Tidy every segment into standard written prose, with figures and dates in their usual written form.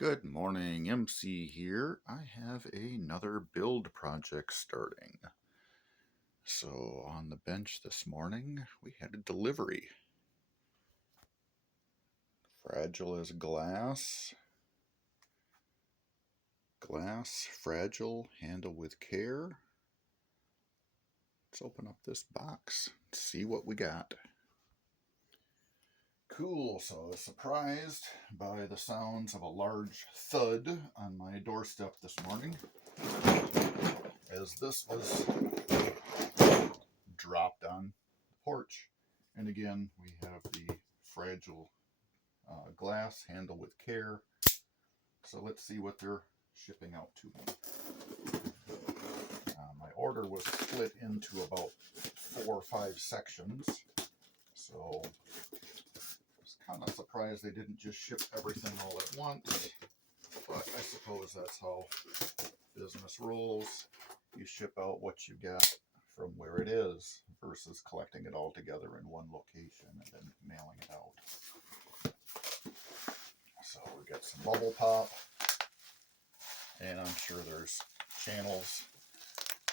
Good morning, MC here. I have another build project starting. So on the bench this morning, we had a delivery. Fragile as glass. Glass, fragile, handle with care. Let's open up this box, see what we got. Cool, so I was surprised by the sounds of a large thud on my doorstep this morning, as this was dropped on the porch. And again, we have the fragile glass, handle with care. So let's see what they're shipping out to me. My order was split into about 4 or 5 sections, so I was kind of surprised they didn't just ship everything all at once, but I suppose that's how business rolls. You ship out what you got from where it is versus collecting it all together in one location and then mailing it out. So we got some bubble pop, and I'm sure there's channels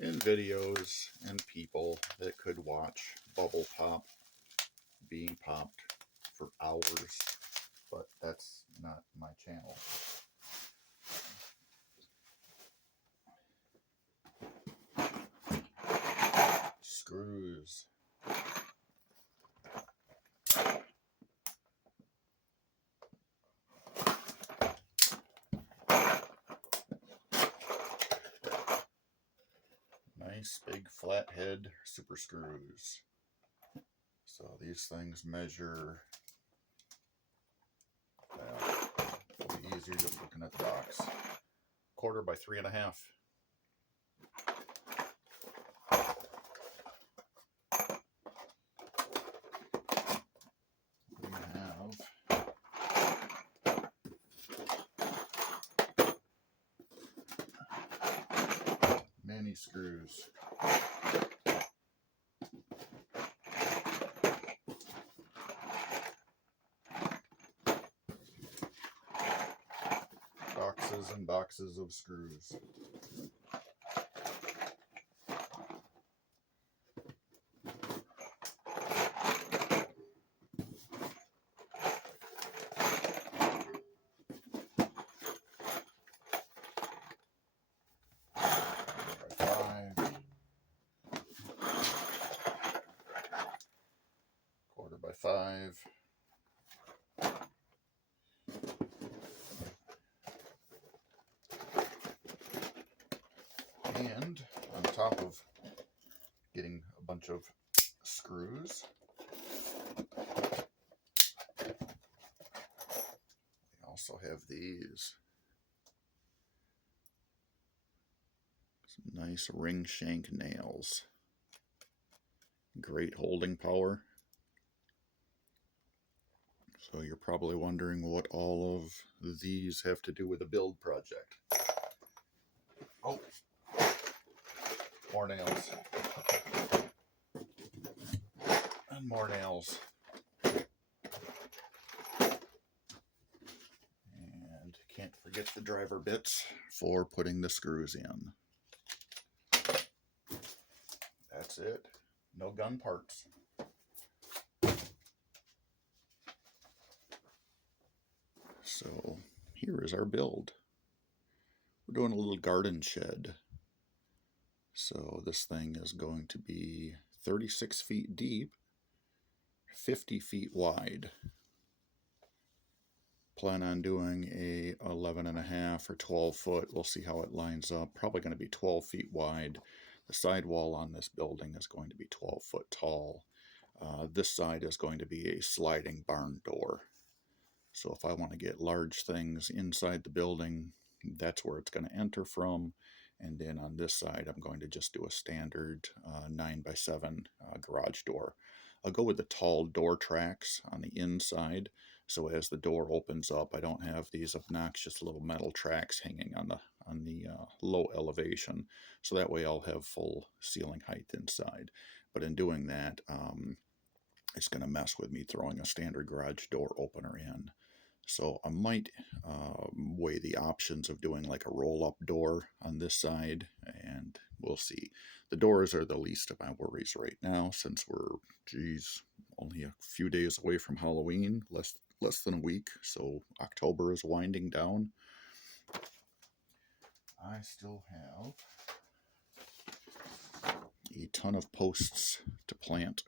and videos and people that could watch bubble pop being popped for hours, but that's not my channel. Screws. Nice big flathead super screws. So these things measure, it'll be easier just looking at the box. 1/4 by 3.5. We have many screws. Boxes and boxes of screws. Quarter by 5. And on top of getting a bunch of screws, we also have these. Some nice ring shank nails. Great holding power. So you're probably wondering what all of these have to do with a build project. Oh, more nails. And more nails. And can't forget the driver bits for putting the screws in. That's it. No gun parts. So here is our build. We're doing a little garden shed. So this thing is going to be 36 feet deep, 50 feet wide. Plan on doing a 11.5 or 12 foot. We'll see how it lines up. Probably going to be 12 feet wide. The sidewall on this building is going to be 12 foot tall. This side is going to be a sliding barn door. So if I want to get large things inside the building, that's where it's going to enter from. And then on this side, I'm going to just do a standard 9x7 garage door. I'll go with the tall door tracks on the inside. So as the door opens up, I don't have these obnoxious little metal tracks hanging on the low elevation. So that way I'll have full ceiling height inside. But in doing that, it's going to mess with me throwing a standard garage door opener in. So I might weigh the options of doing like a roll-up door on this side, and we'll see. The doors are the least of my worries right now, since we're, geez, only a few days away from Halloween, less than a week. So October is winding down. I still have a ton of posts to plant.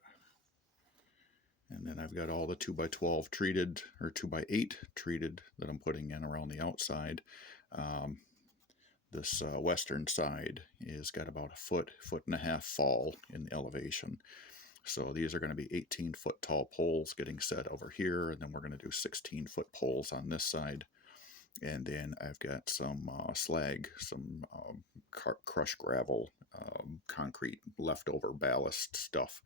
And then I've got all the 2x12 treated, or 2x8 treated, that I'm putting in around the outside. This western side is got about a foot and a half fall in the elevation. So these are going to be 18-foot tall poles getting set over here, and then we're going to do 16-foot poles on this side. And then I've got some slag, some crushed gravel, concrete leftover ballast stuff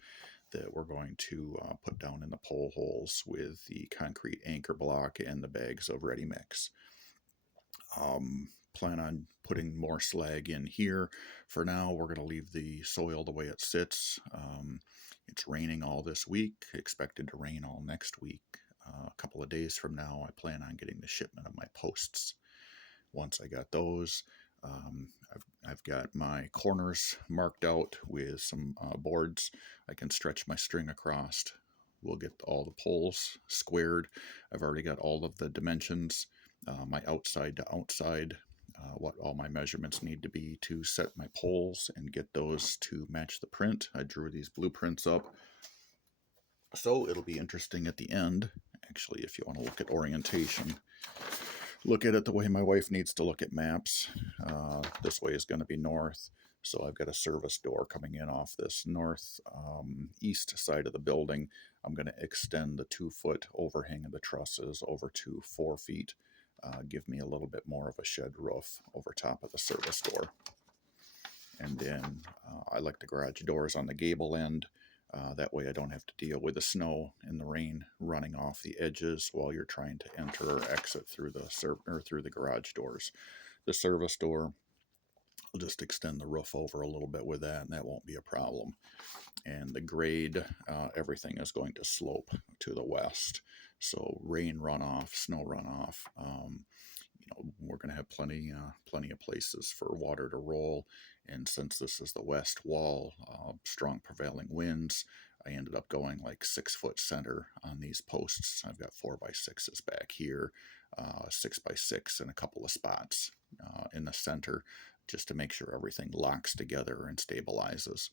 that we're going to put down in the pole holes with the concrete anchor block and the bags of ready mix. Plan on putting more slag in here. For now, we're going to leave the soil the way it sits. It's raining all this week, expected to rain all next week. A couple of days from now, I plan on getting the shipment of my posts. Once I got those, I've got my corners marked out with some boards. I can stretch my string across. We'll get all the poles squared. I've already got all of the dimensions, my outside to outside, what all my measurements need to be to set my poles and get those to match the print. I drew these blueprints up. So it'll be interesting at the end, actually, if you want to look at orientation. Look at it the way my wife needs to look at maps. This way is going to be north. So I've got a service door coming in off this north east side of the building. I'm going to extend the 2-foot overhang of the trusses over to 4 feet. Give me a little bit more of a shed roof over top of the service door. And then I like the garage doors on the gable end. That way I don't have to deal with the snow and the rain running off the edges while you're trying to enter or exit through the garage doors. The service door, I'll just extend the roof over a little bit with that, and that won't be a problem. And the grade, everything is going to slope to the west. So rain runoff, snow runoff, we're going to have plenty of places for water to roll. And since this is the west wall, strong prevailing winds, I ended up going like 6-foot center on these posts. I've got 4x6s back here, 6x6 in a couple of spots in the center, just to make sure everything locks together and stabilizes.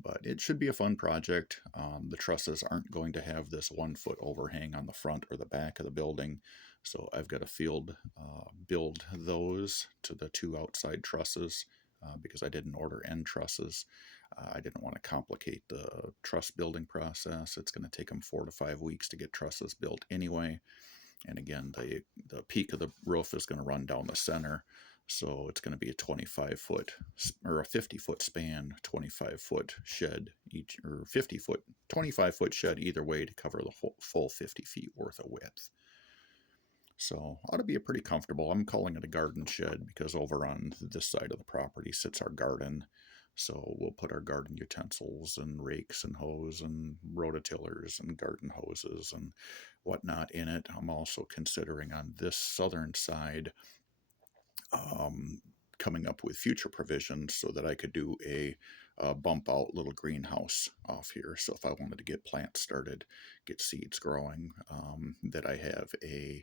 But it should be a fun project. The trusses aren't going to have this 1-foot overhang on the front or the back of the building, so I've got to build those to the 2 outside trusses because I didn't order end trusses. I didn't want to complicate the truss building process. It's going to take them 4 to 5 weeks to get trusses built anyway. And again, the peak of the roof is going to run down the center. So it's going to be a 25-foot or a 50-foot span, 25-foot shed each, or 50-foot, 25-foot shed either way to cover the full 50 feet worth of width. So ought to be a pretty comfortable. I'm calling it a garden shed because over on this side of the property sits our garden. So we'll put our garden utensils and rakes and hoes and rototillers and garden hoses and whatnot in it. I'm also considering on this southern side coming up with future provisions so that I could do a bump out little greenhouse off here. So if I wanted to get plants started, get seeds growing, that I have a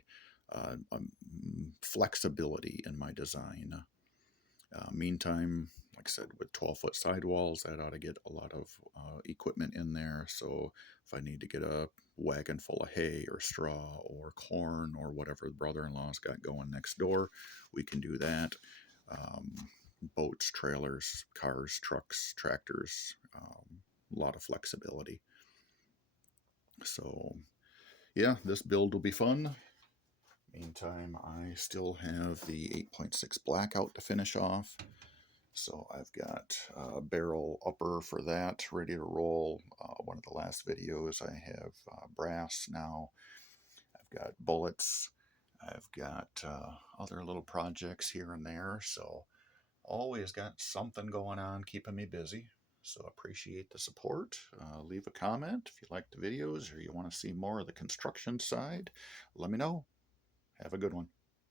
flexibility in my design. Meantime, like I said, with 12-foot sidewalls, that ought to get a lot of equipment in there. So if I need to get a wagon full of hay or straw or corn or whatever the brother-in-law's got going next door, we can do that. Boats, trailers, cars, trucks, tractors, a lot of flexibility. So yeah, this build will be fun. Meantime, I still have the 8.6 blackout to finish off. So I've got a barrel upper for that ready to roll. One of the last videos, I have brass now. I've got bullets. I've got other little projects here and there. So always got something going on keeping me busy. So appreciate the support. Leave a comment if you like the videos or you want to see more of the construction side. Let me know. Have a good one.